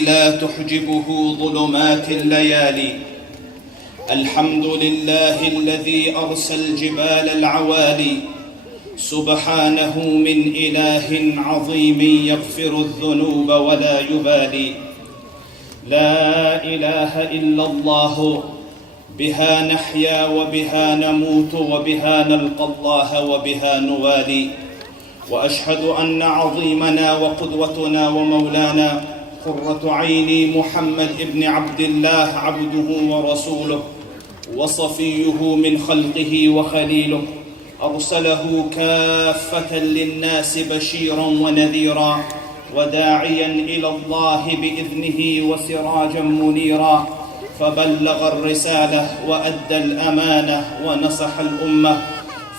لا تحجبه ظلمات الليالي. الحمد لله الذي أرسى الجبال العوالي، سبحانه من إله عظيم يغفر الذنوب ولا يبالي. لا إله إلا الله، بها نحيا وبها نموت وبها نلقى الله وبها نوالي. وأشهد أن عظيمنا وقدوتنا ومولانا قرة عيني محمد ابن عبد الله عبده ورسوله وصفيه من خلقه وخليله، أرسله كافة للناس بشيرا ونذيرا وداعيا إلى الله بإذنه وسراجا منيرا، فبلغ الرسالة وأدى الأمانة ونصح الأمة،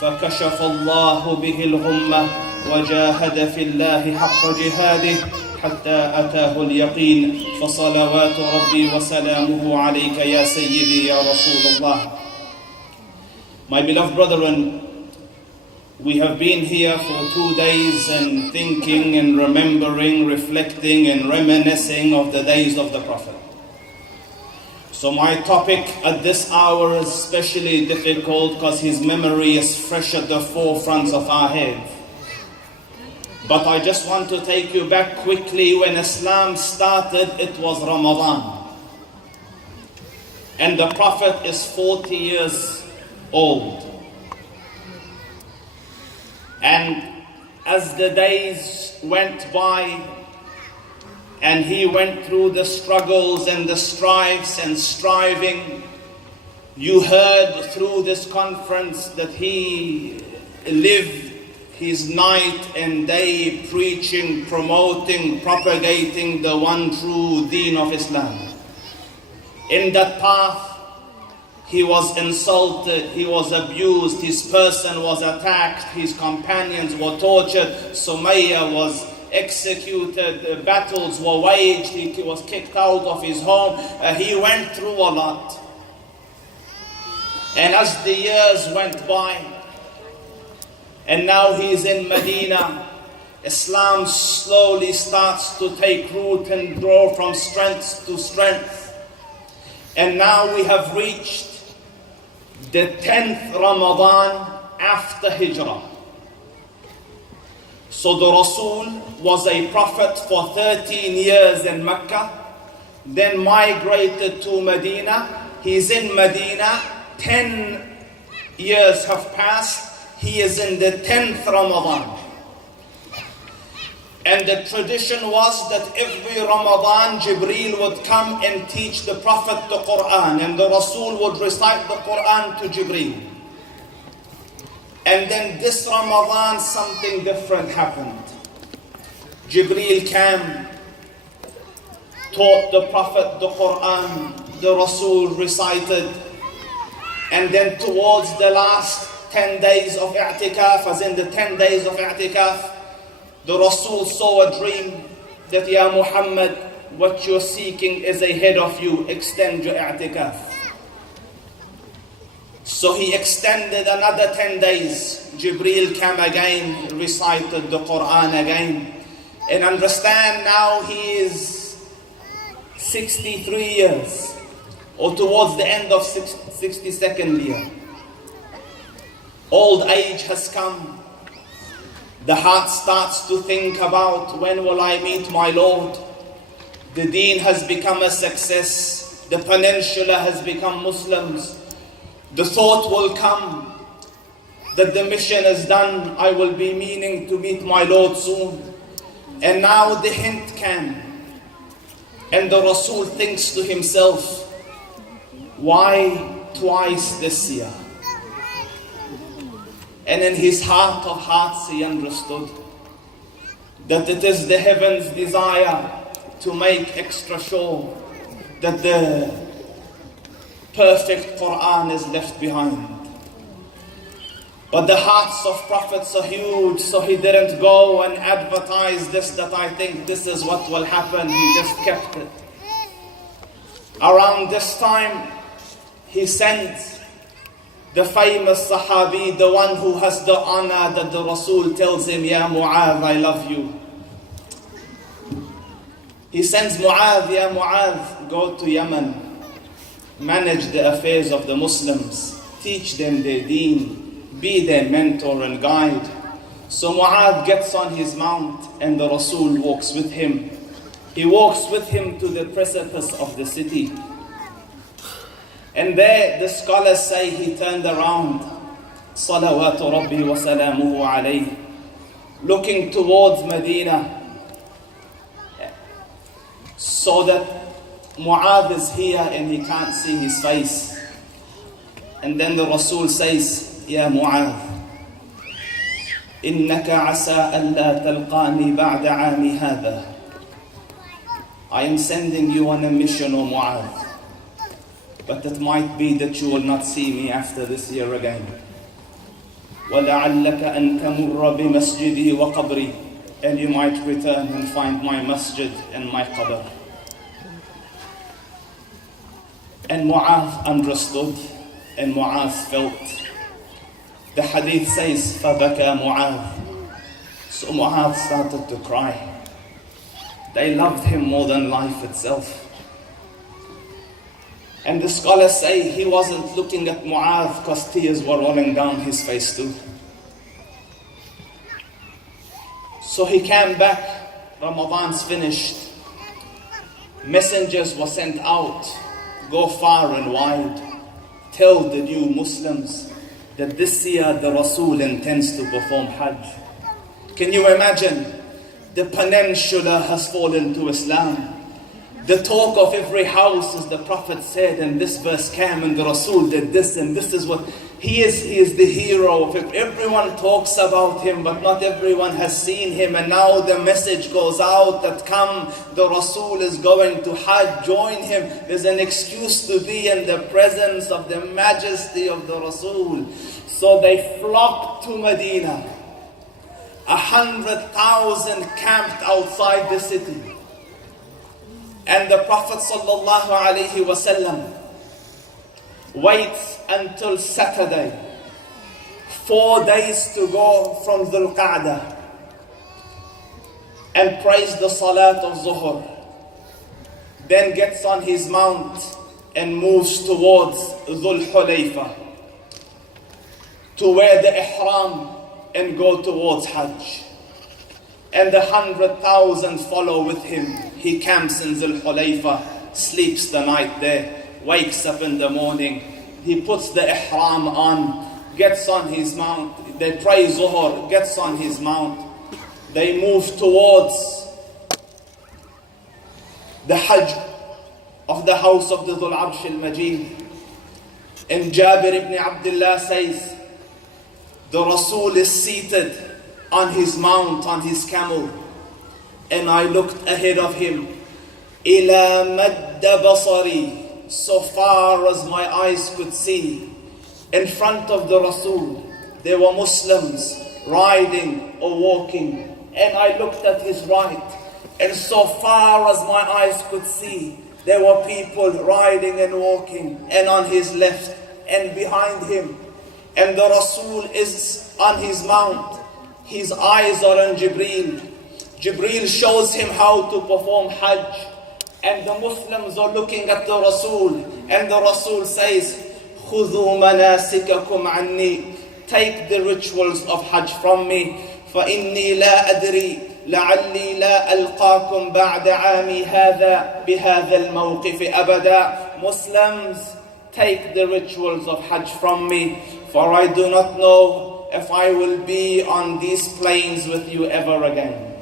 فكشف الله به الغمة وجاهد في الله حق جهاده حتى أتاه اليقين. فصلوات ربي وسلامه عليك يا سيدي يا رسول الله. My beloved brethren, we have been here for 2 days and thinking and remembering, reflecting and reminiscing of the days of the Prophet. So my topic at this hour is especially difficult because his memory is fresh at the forefront of our head. But I just want to take you back quickly. When Islam started, it was Ramadan. And the Prophet is 40 years old. And as the days went by, and he went through the struggles and the strifes and striving, you heard through this conference that he lived his night and day preaching, promoting, propagating the one true deen of Islam. In that path, he was insulted, he was abused, his person was attacked, his companions were tortured, Sumayyah was executed, battles were waged, he was kicked out of his home. He went through a lot. And as the years went by, and now he is in Medina, Islam slowly starts to take root and grow from strength to strength. And now we have reached the 10th Ramadan after Hijrah. So the Rasul was a prophet for 13 years in Mecca, then migrated to Medina. He's in Medina, 10 years have passed. He is in the 10th Ramadan. And the tradition was that every Ramadan, Jibreel would come and teach the Prophet the Quran, and the Rasul would recite the Quran to Jibreel. And then this Ramadan, something different happened. Jibreel came, taught the Prophet the Quran, the Rasul recited, and then towards the last 10 days of i'tikaf, as in the 10 days of i'tikaf, the Rasul saw a dream that, Ya Muhammad, what you're seeking is ahead of you, extend your i'tikaf. So he extended another 10 days. Jibreel came again, recited the Quran again. And understand, now he is 63 years, or towards the end of 62nd year. Old age has come. The heart starts to think about, when will I meet my Lord? The deen has become a success. The peninsula has become Muslims. The thought will come that the mission is done. I will be meaning to meet my Lord soon. And now the hint came. And the Rasul thinks to himself, why twice this year? And in his heart of hearts he understood that it is the heaven's desire to make extra sure that the perfect Quran is left behind. But the hearts of prophets are huge, so he didn't go and advertise this, that I think this is what will happen. He just kept it. Around this time, he sent the famous Sahabi, the one who has the honor that the Rasul tells him, Ya Mu'adh, I love you. He sends Mu'adh, Ya Mu'adh, go to Yemen, manage the affairs of the Muslims, teach them their deen, be their mentor and guide. So Mu'adh gets on his mount and the Rasul walks with him. He walks with him to the precipice of the city. And there the scholars say he turned around, Salawatu Rabbi wa salamuhu alayhi, looking towards Medina, so that Mu'adh is here and he can't see his face. And then the Rasul says, Ya Mu'adh, إنك عسى ألا تلقاني بعد عامي هذا. I am sending you on a mission, O Mu'adh, but it might be that you will not see me after this year again. وَلَعَلَّكَ أَن تَمُرَّ بِمَسْجِدِي وَقَبْرِي, and you might return and find my masjid and my qabr. And Mu'adh understood, and Mu'adh felt. The hadith says, فَبَكَى Mu'adh. So Mu'adh started to cry. They loved him more than life itself. And the scholars say he wasn't looking at Mu'adh because tears were rolling down his face too. So he came back, Ramadan's finished. Messengers were sent out, go far and wide, tell the new Muslims that this year the Rasul intends to perform Hajj. Can you imagine? The peninsula has fallen to Islam. The talk of every house is the Prophet said, and this verse came, and the Rasul did this, and this is what he is the hero of it. Everyone talks about him, but not everyone has seen him. And now the message goes out that come, the Rasul is going to Hajj, join him. There's an excuse to be in the presence of the majesty of the Rasul. So they flocked to Medina. 100,000 camped outside the city. And the Prophet ﷺ waits until Saturday, 4 days to go from Dhul Qa'dah, and prays the Salat of Zuhr. Then gets on his mount and moves towards Dhul Hulayfa, to wear the ihram and go towards Hajj. And 100,000 follow with him. He camps in Dhul Hulayfa, sleeps the night there, wakes up in the morning. He puts the ihram on, gets on his mount. They pray Zuhr, gets on his mount. They move towards the Hajj of the house of the Dhul Arsh al-Majid. And Jabir ibn Abdullah says, the Rasul is seated on his mount, on his camel, and I looked ahead of him, إِلَى مَدَّ بَصَرِي, so far as my eyes could see. In front of the Rasul, there were Muslims riding or walking, and I looked at his right, and so far as my eyes could see, there were people riding and walking, and on his left and behind him. And the Rasul is on his mount. His eyes are on Jibreel. Jibreel shows him how to perform Hajj. And the Muslims are looking at the Rasul. And the Rasul says, خُذُوا مَنَاسِكَكُمْ عَنِّي, take the rituals of Hajj from me. فَإِنِّي لَا أَدْرِي لَعَلِّي لَا أَلْقَاكُمْ بَعْدَ عَامِي هَذَا بِهَذَا الْمَوْقِفِ أَبَدًا. Muslims, take the rituals of Hajj from me, for I do not know if I will be on these plains with you ever again.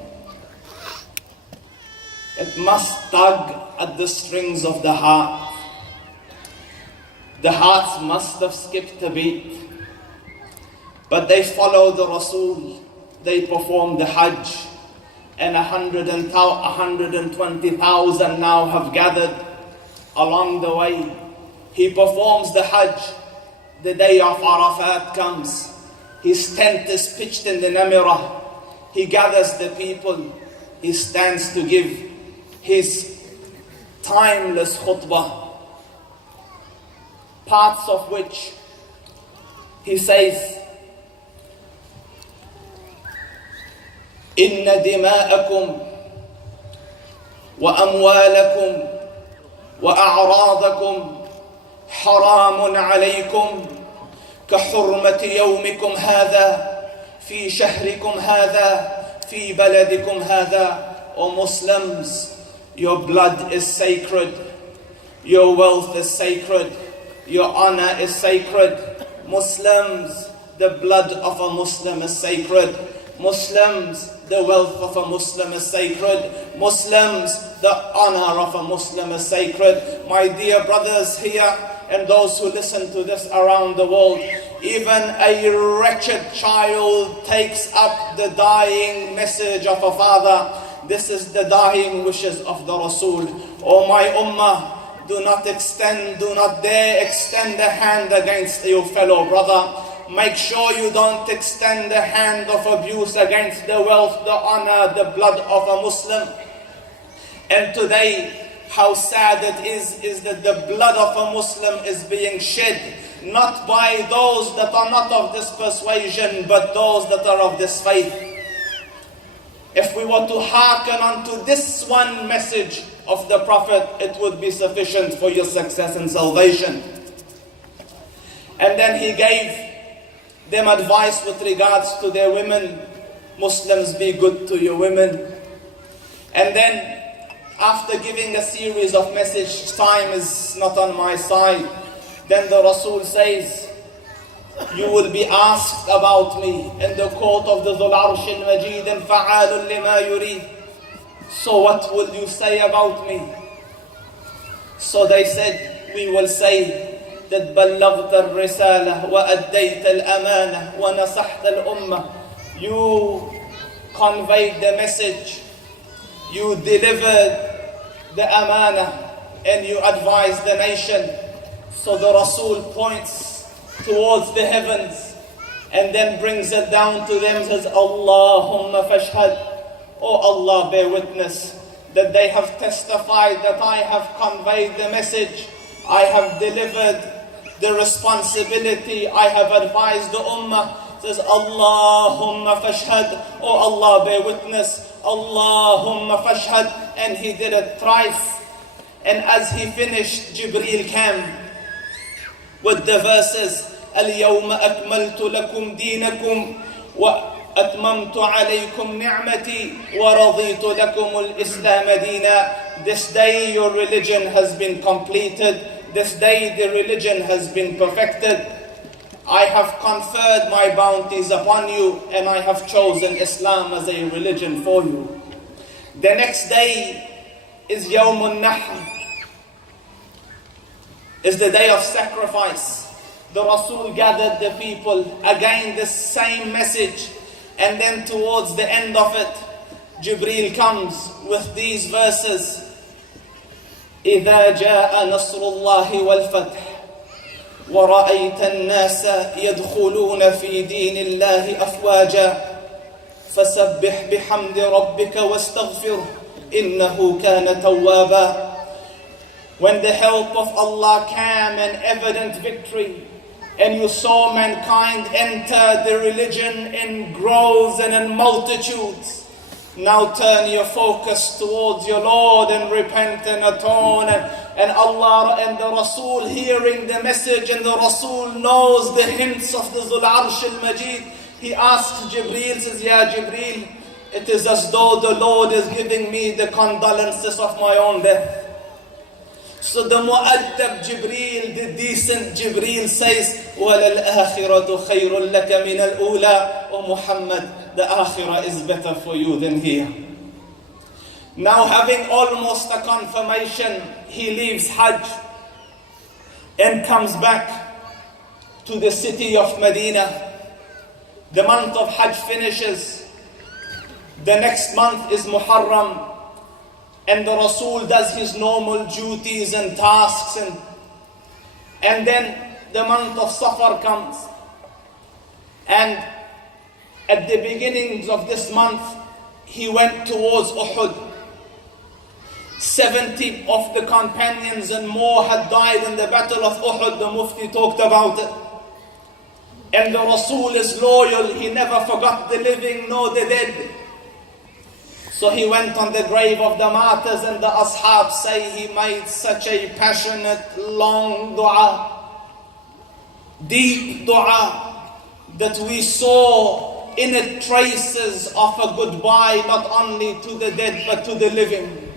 It must tug at the strings of the heart. The hearts must have skipped a beat. But they follow the Rasul. They perform the Hajj. And 120,000 now have gathered along the way. He performs the Hajj. The day of Arafat comes. His tent is pitched in the Namirah. He gathers the people. He stands to give his timeless khutbah, parts of which he says, إن دماءكم وأموالكم وأعراضكم حرام عليكم كحرمة يومكم هذا في شهركم هذا في بلدكم هذا. O Muslims, your blood is sacred, your wealth is sacred, your honor is sacred. Muslims, the blood of a Muslim is sacred. Muslims, the wealth of a Muslim is sacred. Muslims, the honor of a Muslim is sacred. My dear brothers here and those who listen to this around the world, even a wretched child takes up the dying message of a father. This is the dying wishes of the Rasul. O my ummah, do not dare extend a hand against your fellow brother. Make sure you don't extend a hand of abuse against the wealth, the honor, the blood of a Muslim. And today, how sad it is that the blood of a Muslim is being shed, not by those that are not of this persuasion, but those that are of this faith. If we were to hearken unto this one message of the Prophet, it would be sufficient for your success and salvation. And then he gave them advice with regards to their women. Muslims, be good to your women. And then, after giving a series of messages, time is not on my side, then the Rasul says, you will be asked about me in the court of the Dhul Arsh al-Majid and fa'alun lima yurid. So what will you say about me? So they said, we will say that بلغت الرسالة وأديت الأمانة ونصحت الأمة. You conveyed the message, you delivered the amana, and you advised the nation. So the Rasul points towards the heavens and then brings it down to them, says, Allahumma fashhad. Oh Allah, bear witness that they have testified that I have conveyed the message, I have delivered the responsibility, I have advised the ummah. Says, Allahumma fashhad. Oh Allah, bear witness. Allahumma fashhad. And he did it thrice. And as he finished, Jibreel came with the verses, اليوم أكملت لكم دينكم وأتممت عليكم نعمتي ورضيت لكم الإسلام دينا. This day your religion has been completed. This day the religion has been perfected. I have conferred my bounties upon you and I have chosen Islam as a religion for you. The next day is Yawm al-Nahr, is the day of sacrifice. The Rasul gathered the people, again the same message, and then towards the end of it, Jibreel comes with these verses. إذا جاء نصر الله والفتح ورأيت الناس يدخلون في دين الله أفواجا فسبح بحمد ربك واستغفره إنه كان توابا. When the help of Allah came and evident victory, and you saw mankind enter the religion in groves and in multitudes, now turn your focus towards your Lord and repent and atone. And Allah and the Rasul hearing the message, and the Rasul knows the hints of the Dhul Arsh al-Majid. He asks Jibreel, says, Ya Jibreel, it is as though the Lord is giving me the condolences of my own death. So the mu'addab Jibreel, the decent Jibreel says, وَلَلْآخِرَةُ خَيْرٌ لَكَ مِنَ الْأُولَى. O Muhammad, the akhirah is better for you than here. Now, having almost a confirmation, he leaves Hajj and comes back to the city of Medina. The month of Hajj finishes. The next month is Muharram. And the Rasul does his normal duties and tasks. And then the month of Safar comes. And at the beginnings of this month, he went towards Uhud. 70 of the companions and more had died in the battle of Uhud. The Mufti talked about it. And the Rasul is loyal. He never forgot the living nor the dead. So he went on the grave of the martyrs, and the ashab say he made such a passionate, long dua, deep dua, that we saw in it traces of a goodbye, not only to the dead but to the living.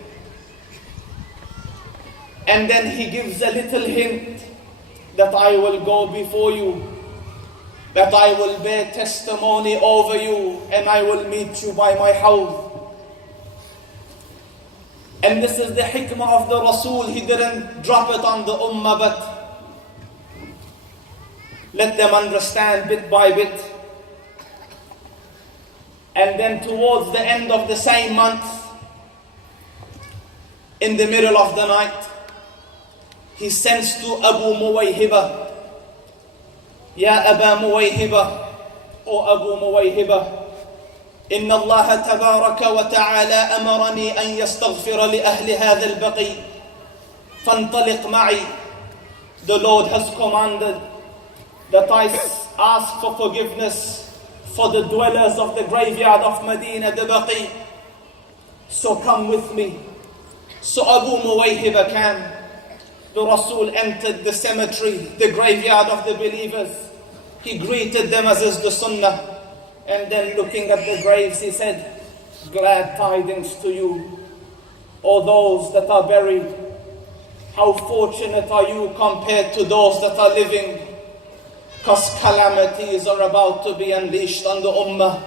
And then he gives a little hint that I will go before you, that I will bear testimony over you, and I will meet you by my house. And this is the hikmah of the Rasul. He didn't drop it on the ummah, but let them understand bit by bit. And then towards the end of the same month, in the middle of the night, he sends to Abu Muwayhiba, Ya Aba Muwayhiba, O Abu Muwayhiba, إن الله تبارك وتعالى أمرني أن يستغفر لأهل هذا البقي فانطلق معي. The Lord has commanded that I ask for forgiveness for the dwellers of the graveyard of Medina, the Baqi. So come with me. So Abu Muwayhiba came. The Rasul entered the cemetery, the graveyard of the believers. He greeted them as is the Sunnah. And then looking at the graves, he said, glad tidings to you, O those that are buried. How fortunate are you compared to those that are living, because calamities are about to be unleashed on the ummah.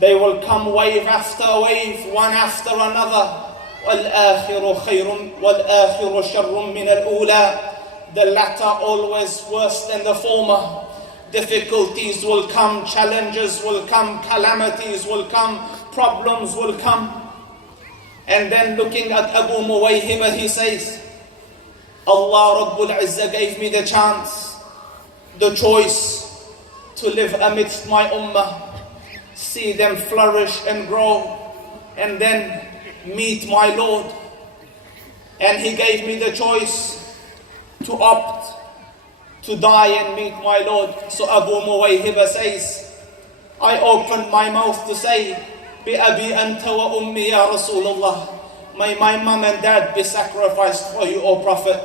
They will come wave after wave, one after another. وَالْآخِرُ خَيْرٌ وَالْآخِرُ شَرٌّ مِّنَ الْأُولَى. The latter always worse than the former. Difficulties will come, challenges will come, calamities will come, problems will come. And then looking at Abu Muwayhiba, he says, Allah Rabbul Izzah gave me the chance, the choice to live amidst my ummah, see them flourish and grow, and then meet my Lord. And he gave me the choice to opt to die and meet my Lord. So Abu Muwayhiba says, I opened my mouth to say, Bi-abi anta wa ummi ya Rasulullah. May my mom and dad be sacrificed for you, O Prophet.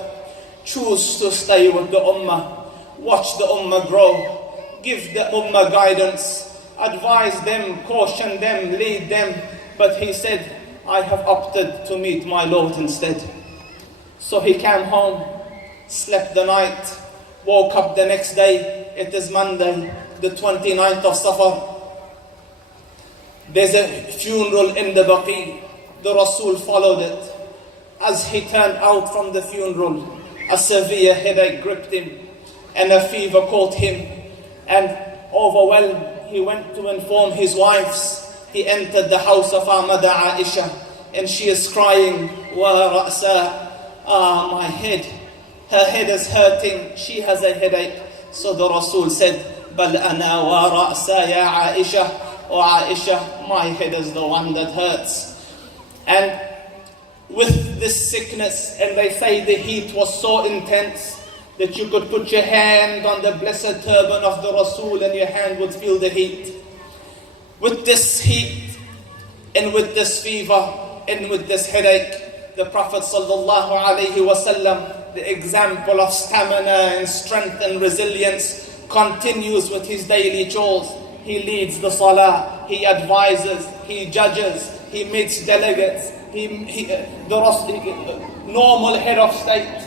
Choose to stay with the ummah. Watch the ummah grow. Give the ummah guidance. Advise them, caution them, lead them. But he said, I have opted to meet my Lord instead. So he came home, slept the night, woke up the next day. It is Monday, the 29th of Safar. There's a funeral in the Baqi. The Rasul followed it. As he turned out from the funeral, a severe headache gripped him and a fever caught him. And overwhelmed, he went to inform his wives. He entered the house of Amada Aisha, and she is crying, Wa ra'sa, my head. Her head is hurting, she has a headache. So the Rasul said, Bal ana wa ra'sa ya Aisha. O Aisha, my head is the one that hurts. And with this sickness, and they say the heat was so intense that you could put your hand on the blessed turban of the Rasul and your hand would feel the heat. With this heat, and with this fever, and with this headache, the Prophet sallallahu alaihi wasallam, the example of stamina and strength and resilience, continues with his daily chores. He leads the salah, he advises, he judges, he meets delegates, the normal head of state.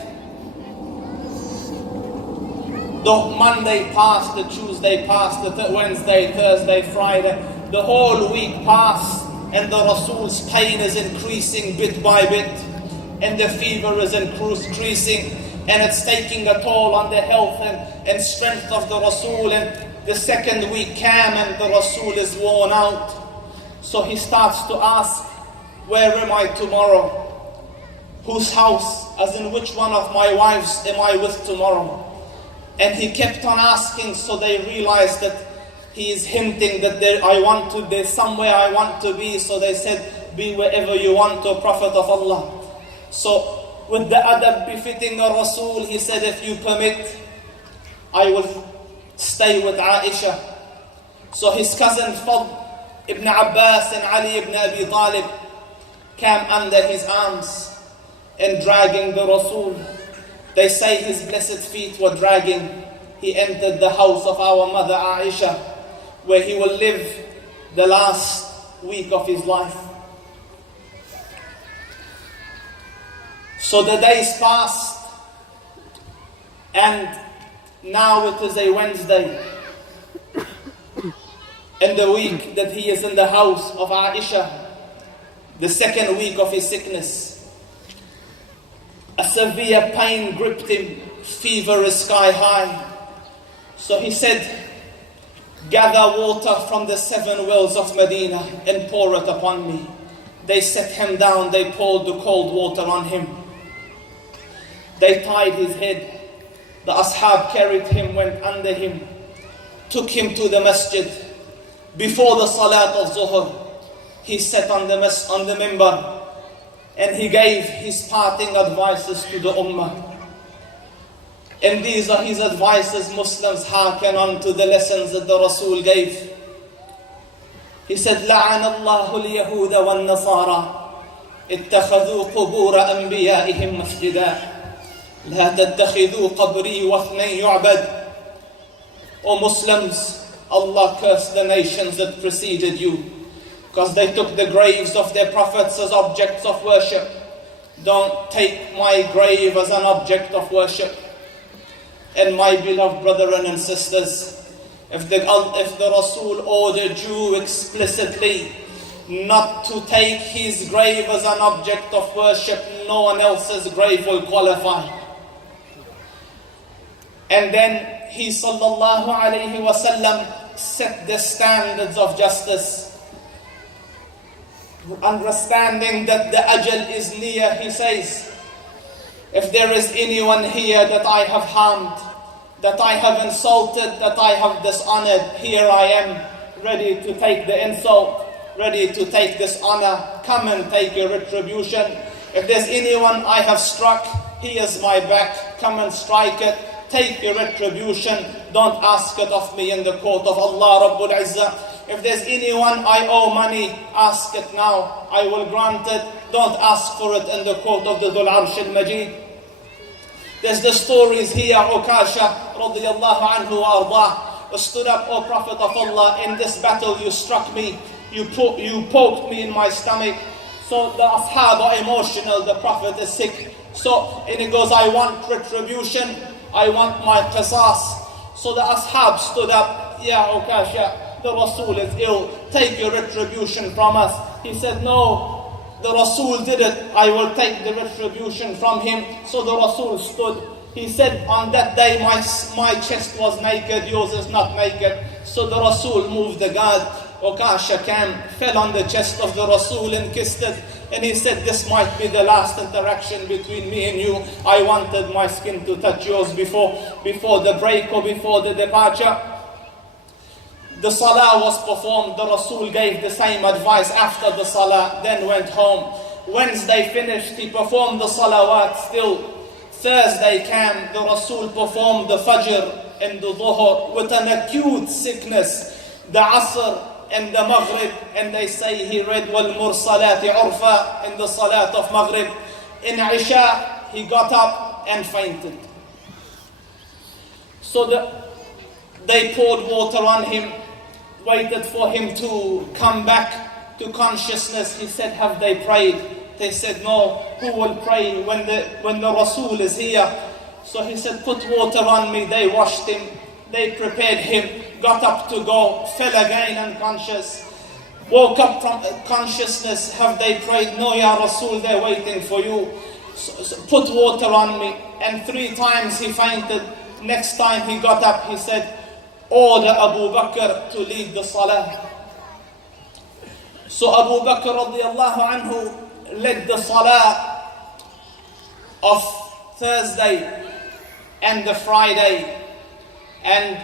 The Monday passed, the Tuesday passed, the Wednesday, Thursday, Friday, the whole week passed, and the Rasul's pain is increasing bit by bit, and the fever is increasing, and it's taking a toll on the health and strength of the Rasul. And the second week came and the Rasul is worn out. So he starts to ask, where am I tomorrow? Whose house, as in which one of my wives am I with tomorrow? And he kept on asking, so they realized that he is hinting that there's somewhere I want to be. So they said, be wherever you want, O Prophet of Allah. So with the adab befitting a Rasul, he said, if you permit, I will stay with Aisha. So his cousin Fadl Ibn Abbas and Ali ibn Abi Talib came under his arms and dragging the Rasul. They say his blessed feet were dragging. He entered the house of our mother Aisha, where he will live the last week of his life. So the days passed, and now it is a Wednesday. In the week that he is in the house of Aisha, the second week of his sickness, a severe pain gripped him, fever is sky high. So he said, gather water from the 7 wells of Medina and pour it upon me. They set him down, they poured the cold water on him. They tied his head. The ashab carried him, went under him, took him to the masjid. Before the salat of Zuhr, he sat on the minbar and he gave his parting advices to the ummah. And these are his advices. Muslims hearken on to the lessons that the Rasul gave. He said, لَعَنَ اللَّهُ الْيَهُودَ وَالنَّصَارَى اتَّخَذُوا قُبُورَ أَنْبِيَائِهِمْ مَسْجِدًا لَا تَتَّخِذُوا قَبْرِي وَثْنًا يُعْبَدْ. O Muslims, Allah cursed the nations that preceded you, because they took the graves of their prophets as objects of worship. Don't take my grave as an object of worship. And my beloved brethren and sisters, if the Rasul ordered you explicitly not to take his grave as an object of worship, no one else's grave will qualify. And then he sallallahu alayhi wasallam set the standards of justice. Understanding that the ajal is near, he says, if there is anyone here that I have harmed, that I have insulted, that I have dishonored, here I am, ready to take the insult, ready to take this honor. Come and take your retribution. If there's anyone I have struck, he is my back. Come and strike it. Take your retribution. Don't ask it of me in the court of Allah Rabbul Izzah. If there's anyone I owe money, ask it now. I will grant it. Don't ask for it in the court of the Dhul Arsh al-Majid. There's the stories here. Ukasha radiyallahu anhu wa ardah stood up, O Prophet of Allah, in this battle you struck me. You poked me in my stomach. So the ashab are emotional. The Prophet is sick. So, and he goes, I want retribution. I want my qisas. So the ashab stood up. Ya Ukasha, the Rasul is ill. Take your retribution from us. He said, no. The Rasul did it. I will take the retribution from him. So the Rasul stood. He said, on that day my chest was naked, yours is not naked. So the Rasul moved the guard. Ukasha came, fell on the chest of the Rasul and kissed it. And he said, this might be the last interaction between me and you. I wanted my skin to touch yours before the break or before the departure. The salah was performed. The Rasul gave the same advice after the salah, then went home. Wednesday finished, he performed the salawat still. Thursday came, the Rasul performed the Fajr and the Dhuhr with an acute sickness. The Asr and the Maghrib, and they say he read wal mursalati urfa in the salat of Maghrib. In Isha, he got up and fainted. So they poured water on him, waited for him to come back to consciousness. He said, have they prayed? They said, no. Who will pray when the Rasul is here? So he said, put water on me. They washed him. They prepared him. Got up to go. Fell again unconscious. Woke up from consciousness. Have they prayed? No, Ya Rasul, they're waiting for you. So put water on me. And 3 times he fainted. Next time he got up, he said, order Abu Bakr to lead the salah. So Abu Bakr radiyallahu anhu led the salah of Thursday and the Friday, and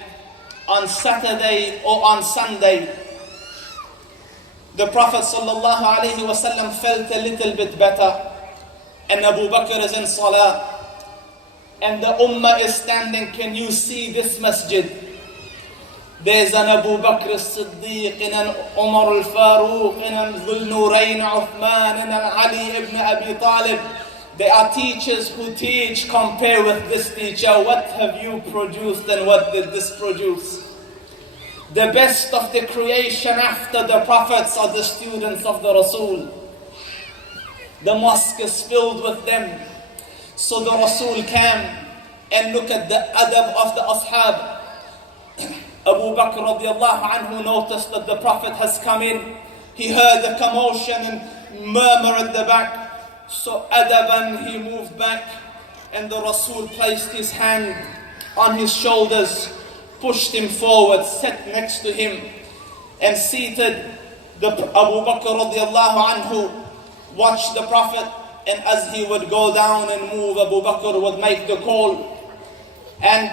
on Saturday or on Sunday the Prophet sallallahu alaihi wasallam felt a little bit better, and Abu Bakr is in salah and the ummah is standing. Can you see this masjid? There's an Abu Bakr as-Siddiq and an Umar al-Faruq and an Dhul Nurayn Uthman and an Ali ibn Abi Talib. They are teachers who teach, compare with this teacher. What have you produced and what did this produce? The best of the creation after the prophets are the students of the Rasul. The mosque is filled with them. So the Rasul came and look at the adab of the ashab. Abu Bakr radiallahu anhu noticed that the Prophet has come in. He heard the commotion and murmur at the back. So adaban, he moved back, and the Rasul placed his hand on his shoulders, pushed him forward, sat next to him, and seated. The Abu Bakr radiallahu anhu watched the Prophet, and as he would go down and move, Abu Bakr would make the call. And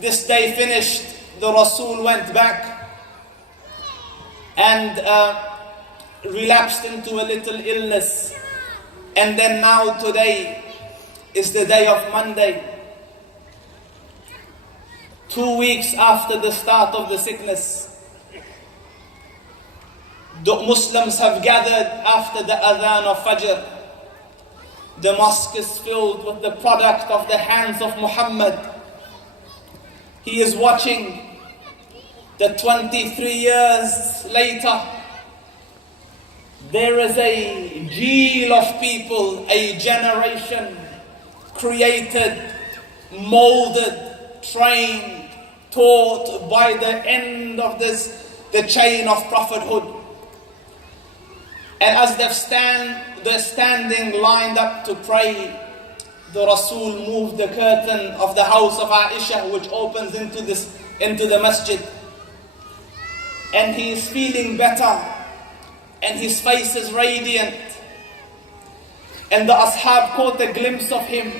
this day finished, the Rasul went back and relapsed into a little illness. And then now today is the day of Monday. 2 weeks after the start of the sickness. The Muslims have gathered after the adhan of Fajr. The mosque is filled with the product of the hands of Muhammad. He is watching that 23 years later, there is a jeel of people, a generation created, molded, trained, taught by the end of the chain of prophethood. And as they're standing lined up to pray, the Rasul moved the curtain of the house of Aisha, which opens into the masjid. And he is feeling better, and his face is radiant. And the ashab caught a glimpse of him,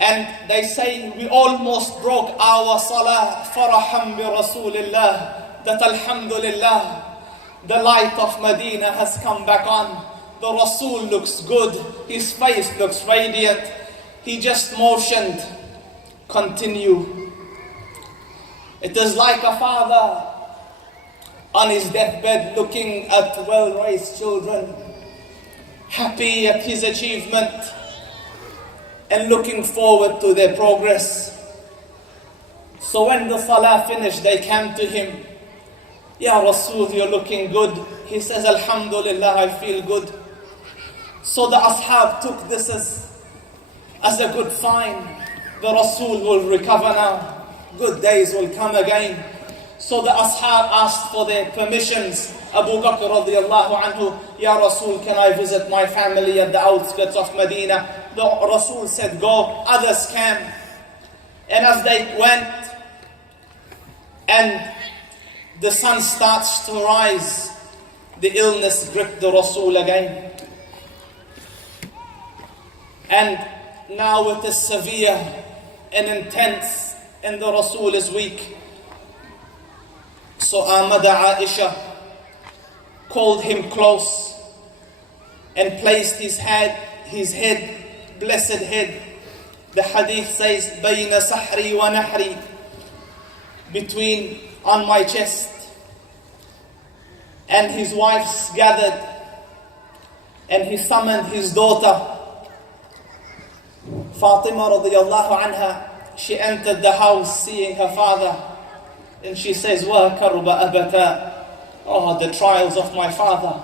and they say, we almost broke our salah, farahan bi Rasulillah, that alhamdulillah, the light of Medina has come back on. The Rasul looks good, his face looks radiant. He just motioned, continue. It is like a father on his deathbed looking at well-raised children, happy at his achievement and looking forward to their progress. So when the salah finished, they came to him. Ya Rasul, you're looking good. He says, alhamdulillah, I feel good. So the ashab took this as a good sign. The Rasul will recover now. Good days will come again. So the ashab asked for their permissions. Abu Bakr radiallahu anhu, Ya Rasul, can I visit my family at the outskirts of Medina? The Rasul said, go. Others came. And as they went, and the sun starts to rise, the illness gripped the Rasul again. And now it is severe and intense, and the Rasul is weak. So Amada Aisha called him close and placed his head, blessed head. The hadith says, Bayna sahri wa nahri, between, on my chest. And his wives gathered, and he summoned his daughter, Fatima radiallahu anha. She entered the house seeing her father, and she says, Wa karba abata, oh, the trials of my father.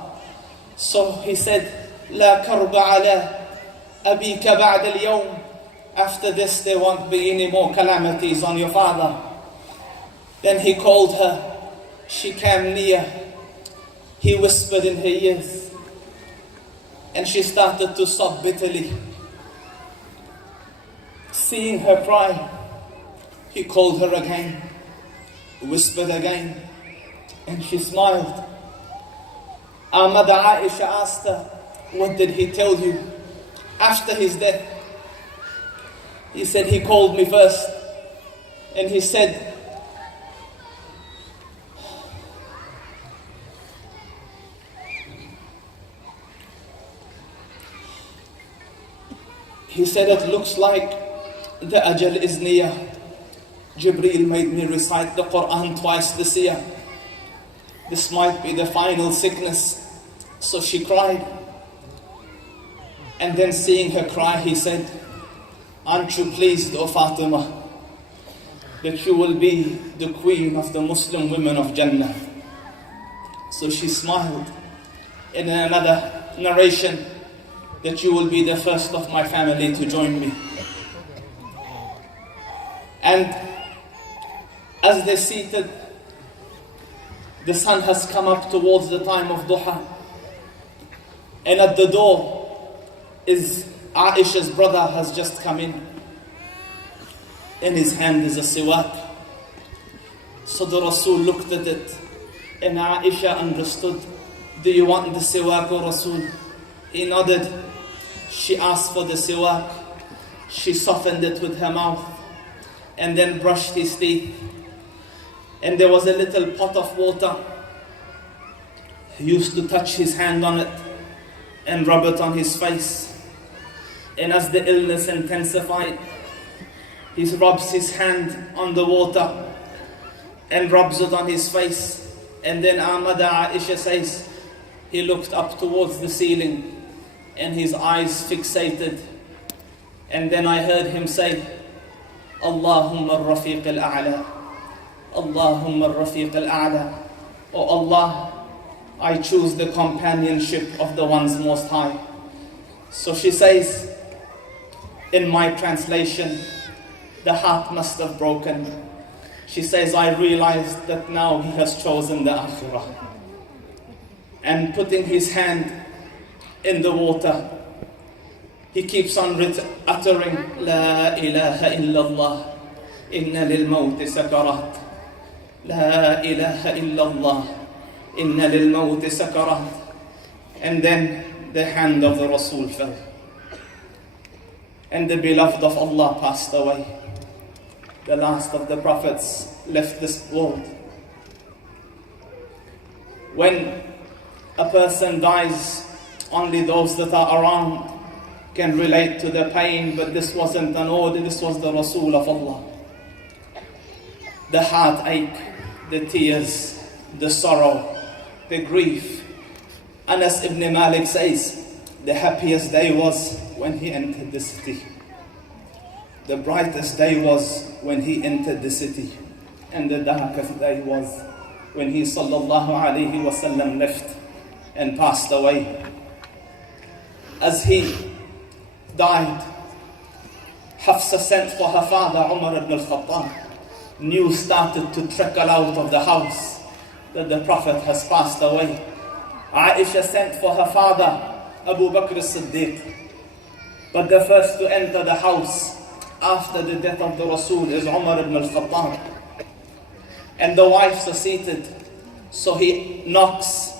So he said, La karba ala abika ba'da al-yawm. After this there won't be any more calamities on your father. Then he called her. She came near. He whispered in her ears, and she started to sob bitterly. Seeing her cry, he called her again, whispered again, and she smiled. Amada Aisha asked her, what did he tell you after his death? He said, he called me first, and he said, it looks like the ajal is near. Jibreel made me recite the Quran twice this year. This might be the final sickness. So she cried. And then seeing her cry, he said, aren't you pleased, O Fatima, that you will be the queen of the Muslim women of Jannah? So she smiled. And in another narration, that you will be the first of my family to join me. And as they seated, the sun has come up towards the time of Doha. And at the door is Aisha's brother has just come in. In his hand is a siwak. So the Rasul looked at it, and Aisha understood. Do you want the siwak, O Rasul? He nodded. She asked for the siwak. She softened it with her mouth and then brushed his teeth. And there was a little pot of water. He used to touch his hand on it and rub it on his face. And as the illness intensified, he rubs his hand on the water and rubs it on his face. And then Aisha says, he looked up towards the ceiling and his eyes fixated. And then I heard him say, Allahumma al-Rafiq al-A'la. Allahumma al-Rafiq al-A'la. Oh Allah, I choose the companionship of the ones most high. So she says, in my translation, the heart must have broken. She says, I realized that now he has chosen the akhirah. And putting his hand in the water, he keeps on uttering, La ilaha illallah, inna lil mawti sakarat. La ilaha illallah, inna lil mawti sakarat. And then the hand of the Rasul fell. And the beloved of Allah passed away. The last of the prophets left this world. When a person dies, only those that are around can relate to the pain, but this wasn't an order, this was the Rasul of Allah. The heartache, the tears, the sorrow, the grief. Anas ibn Malik says, the happiest day was when he entered the city. The brightest day was when he entered the city. And the darkest day was when he sallallahu alayhi wasallam left and passed away. As he died, Hafsa sent for her father Umar ibn al-Khattab. News started to trickle out of the house that the Prophet has passed away. Aisha sent for her father Abu Bakr as-Siddiq. But the first to enter the house after the death of the Rasul is Umar ibn al-Khattab. And the wives are seated. So he knocks